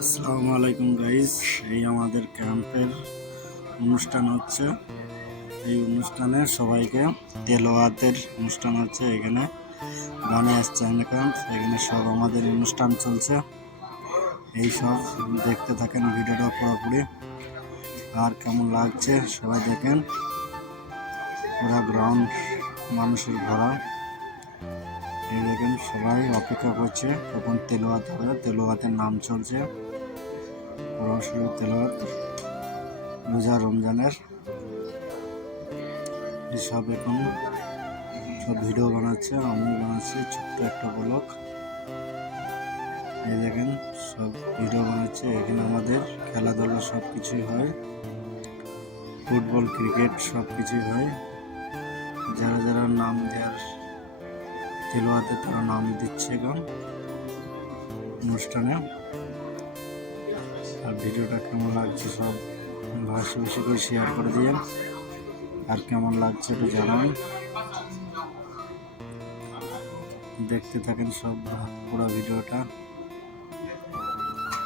আসসালামু আলাইকুম গাইস। এই আমাদের ক্যাম্পের অনুষ্ঠান হচ্ছে। এই অনুষ্ঠানে সবাইকে তেলাওয়াতের অনুষ্ঠান হচ্ছে। এখানে গানে আসছে ক্যাম্প, এখানে সব আমাদের অনুষ্ঠান চলছে। এই সব দেখতে থাকেন ভিডিওটা পুরোপুরি। আর কেমন লাগছে সবাই দেখেন। পুরা গ্রাউন্ড মানুষের ভরা। এই দেখেন সবাই অপেক্ষা করছে কখন তেলাওয়াত হবে। তেলাওয়াতের নাম চলছে, পুরো তেলাওয়াত রোজা রমজানের। সব এখন সব ভিডিও বানাচ্ছে, আমি বানাচ্ছি ছোট্ট একটা ব্লগ। এই দেখেন সব ভিডিও বানাচ্ছে। এখানে আমাদের খেলাধুলা সব কিছুই হয়, ফুটবল ক্রিকেট সব কিছুই হয়। যারা যারা নাম দেওয়ার তেলাওয়াতে তারা নাম দিচ্ছে এখন অনুষ্ঠানে। আর ভিডিওটা কেমন লাগছে সব বেশি বেশি করে শেয়ার করে দিয়েন। আর কেমন লাগছে একটু জানান। দেখতে থাকেন সব পুরো ভিডিওটা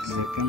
দেখেন।